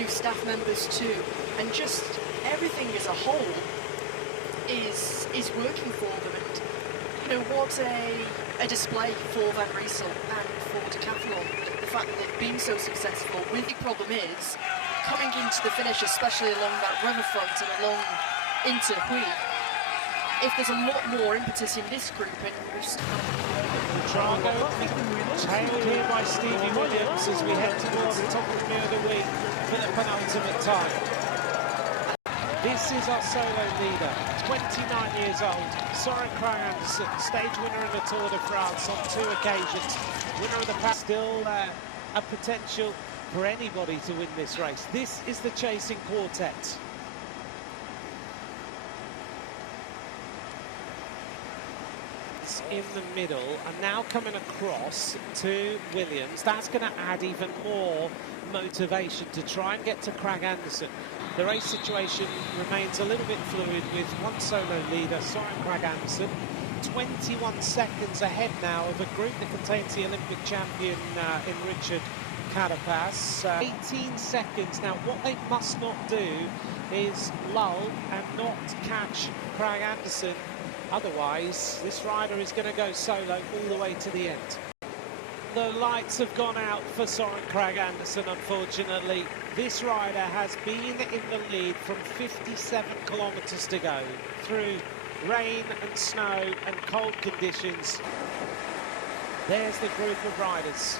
new staff members too, and just everything as a whole is working for them. And you know, what a display for Van Riesel and for Decathlon. The fact that they've been so successful. The big problem is coming into the finish, especially along that riverfront and along into Huy. If there's a lot more impetus in this group, and Drago tailed here by Stevie Williams as we head towards the top of Mur de Huy for the penultimate time. This is our solo leader, 29 years old, Søren Kragh Andersen, stage winner in the Tour de France on 2 occasions, winner of the past. Still a potential for anybody to win this race. This is the chasing quartet. In the middle and now coming across to Williams. That's going to add even more motivation to try and get to Kragh Andersen. The race situation remains a little bit fluid with one solo leader, Søren Kragh Andersen, 21 seconds ahead now of a group that contains the Olympic champion in Richard Carapaz. 18 seconds. Now what they must not do is lull and not catch Kragh Andersen. Otherwise, this rider is going to go solo all the way to the end. The lights have gone out for Søren Kragh Andersen, unfortunately. This rider has been in the lead from 57 kilometres to go through rain and snow and cold conditions. There's the group of riders.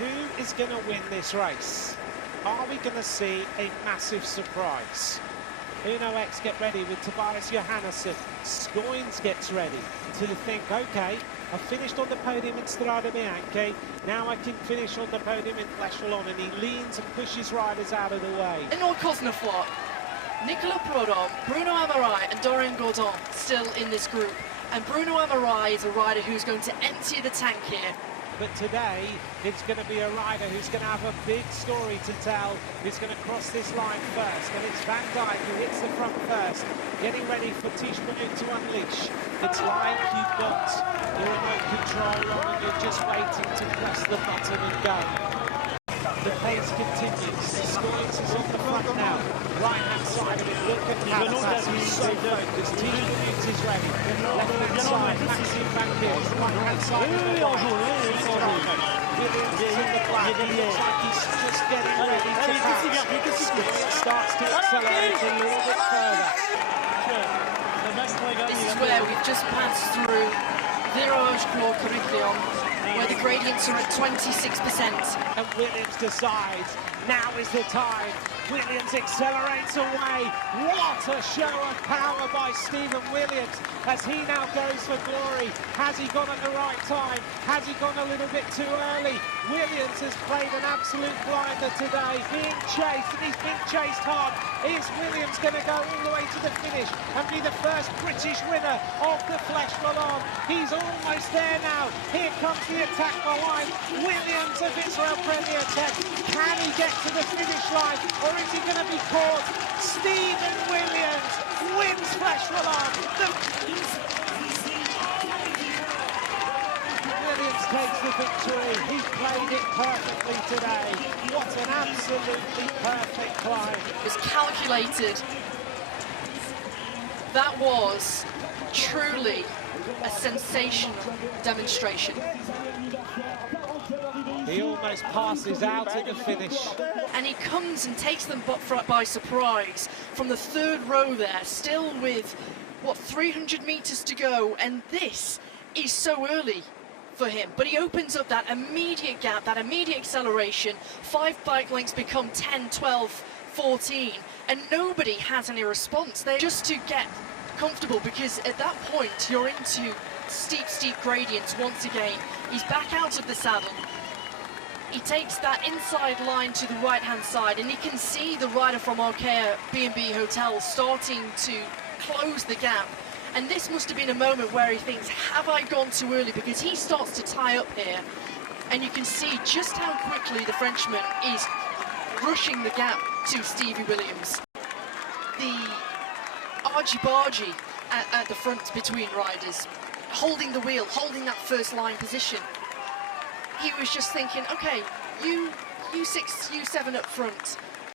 Who is going to win this race? Are we going to see a massive surprise? Uno X get ready with Tobias Johannesson. Scoins gets ready to think, okay, I've finished on the podium in Strade Bianche, now I can finish on the podium in Flèche Wallonne, and he leans and pushes riders out of the way. Benoît Cosnefroid, Nicolas Prudhomme, Bruno Amarai and Dorian Gordon still in this group. And Bruno Amarai is a rider who's going to empty the tank here. But today, it's going to be a rider who's going to have a big story to tell. He's going to cross this line first, and it's Van Dijk who hits the front first, getting ready for Tish Benoot to unleash. It's like you've got the remote control on and you're just waiting to press the button and go. The pace continues. Scoins is on the front now. Right-hand side of it, look at Carapaz, he's so focused. Tish Benoot is ready. Left-hand side, Maxime Van Gils. Right-hand side of the line. Williams is in the black. It looks like he's just getting ready to pass. Scoins starts to accelerate a little bit further. This is where we've just passed through Villars-Clos Curriculum, where the gradients are at 26%. And Williams decides, now is the time. Williams accelerates away. What a show of power by Stephen Williams as he now goes for glory. Has he gone at the right time? Has he gone a little bit too early? Williams has played an absolute blinder today, being chased, and he's being chased hard. Is Williams going to go all the way to the finish and be the first British winner of the Flèche Wallonne? He's almost there now. Here comes the attack behind. Williams of Israel Premier Tech. Can he get to the finish line, or is he going to be caught? Stephen Williams wins Flèche Wallonne. Williams takes the victory. He played it perfectly today. What an absolutely perfect climb. It was calculated. That was truly a sensational demonstration. He almost passes out at the finish. And he comes and takes them by surprise from the third row there, still with, what, 300 metres to go. And this is so early for him. But he opens up that immediate gap, that immediate acceleration. 5 bike lengths become 10, 12, 14. And nobody has any response. They're just to get comfortable, because at that point you're into steep gradients once again. He's back out of the saddle. He takes that inside line to the right-hand side, and he can see the rider from Arkea B&B Hotel starting to close the gap. And this must have been a moment where he thinks, have I gone too early? Because he starts to tie up here, and you can see just how quickly the Frenchman is rushing the gap to Stevie Williams. The argy-bargy at the front between riders, holding the wheel, holding that first line position. He was just thinking, okay, you 6, you 7 up front,